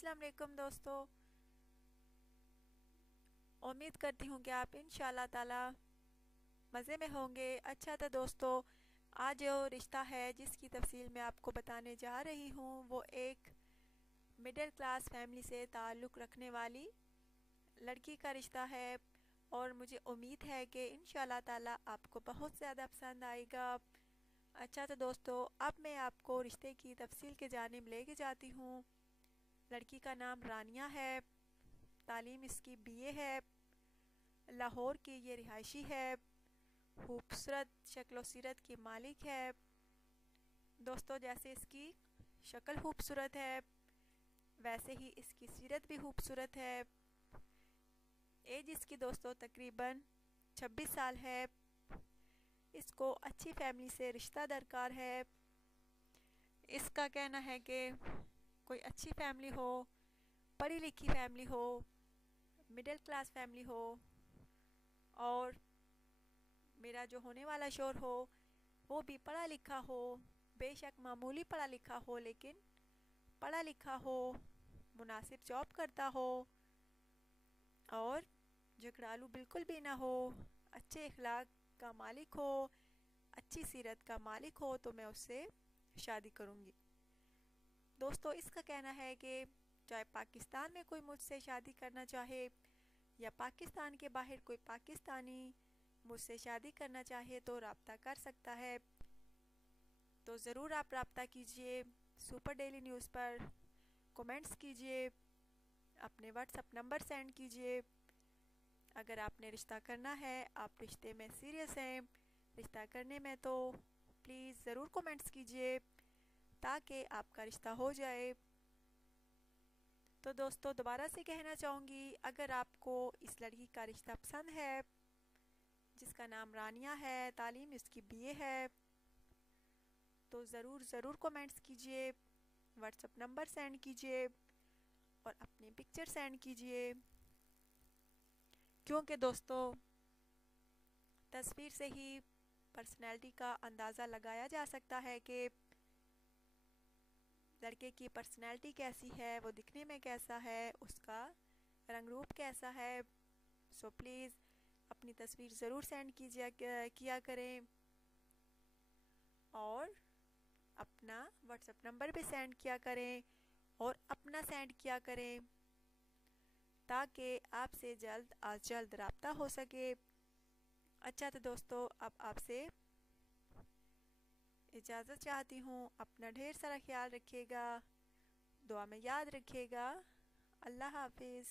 अस्सलाम वालेकुम दोस्तों। उम्मीद करती हूँ कि आप इंशाल्लाह ताला मज़े में होंगे। अच्छा तो दोस्तों, आज जो रिश्ता है जिसकी तफसील मैं आपको बताने जा रही हूँ वो एक मिडिल क्लास फैमिली से ताल्लुक़ रखने वाली लड़की का रिश्ता है और मुझे उम्मीद है कि इंशाल्लाह ताला आपको बहुत ज़्यादा पसंद आएगा। अच्छा तो दोस्तों, अब मैं आपको रिश्ते की तफसील के जानिब लेके जाती हूँ। लड़की का नाम रानिया है, तालीम इसकी बीए है, लाहौर की ये रिहायशी है, खूबसूरत शक्ल सीरत की मालिक है। दोस्तों, जैसे इसकी शक्ल खूबसूरत है वैसे ही इसकी सीरत भी खूबसूरत है। एज इसकी दोस्तों तकरीबन 26 साल है। इसको अच्छी फैमिली से रिश्ता दरकार है। इसका कहना है कि कोई अच्छी फैमिली हो, पढ़ी लिखी फैमिली हो, मिडिल क्लास फैमिली हो और मेरा जो होने वाला शोहर हो वो भी पढ़ा लिखा हो। बेशक मामूली पढ़ा लिखा हो, लेकिन पढ़ा लिखा हो, मुनासिब जॉब करता हो और झगड़ालू बिल्कुल भी ना हो, अच्छे अखलाक का मालिक हो, अच्छी सीरत का मालिक हो, तो मैं उससे शादी करूँगी। दोस्तों, इसका कहना है कि चाहे पाकिस्तान में कोई मुझसे शादी करना चाहे या पाकिस्तान के बाहर कोई पाकिस्तानी मुझसे शादी करना चाहे तो रब्ता कर सकता है। तो ज़रूर आप रब्ता कीजिए, सुपर डेली न्यूज़ पर कमेंट्स कीजिए, अपने व्हाट्सएप नंबर सेंड कीजिए। अगर आपने रिश्ता करना है, आप रिश्ते में सीरियस हैं रिश्ता करने में, तो प्लीज़ ज़रूर कमेंट्स कीजिए ताकि आपका रिश्ता हो जाए। तो दोस्तों, दोबारा से कहना चाहूँगी, अगर आपको इस लड़की का रिश्ता पसंद है जिसका नाम रानिया है, तालीम इसकी बीए है, तो ज़रूर कमेंट्स कीजिए, व्हाट्सएप नंबर सेंड कीजिए और अपनी पिक्चर सेंड कीजिए। क्योंकि दोस्तों, तस्वीर से ही पर्सनैलिटी का अंदाज़ा लगाया जा सकता है कि लड़के की पर्सनैलिटी कैसी है, वो दिखने में कैसा है, उसका रंग रूप कैसा है। सो प्लीज़ अपनी तस्वीर ज़रूर सेंड किया करें और अपना व्हाट्सएप नंबर भी सेंड किया करें और अपना सेंड किया करें ताकि आपसे जल्द आज जल्द रब्ता हो सके। अच्छा तो दोस्तों, अब आपसे इजाज़त चाहती हूँ। अपना ढेर सारा ख्याल रखिएगा, दुआ में याद रखिएगा। अल्लाह हाफिज़।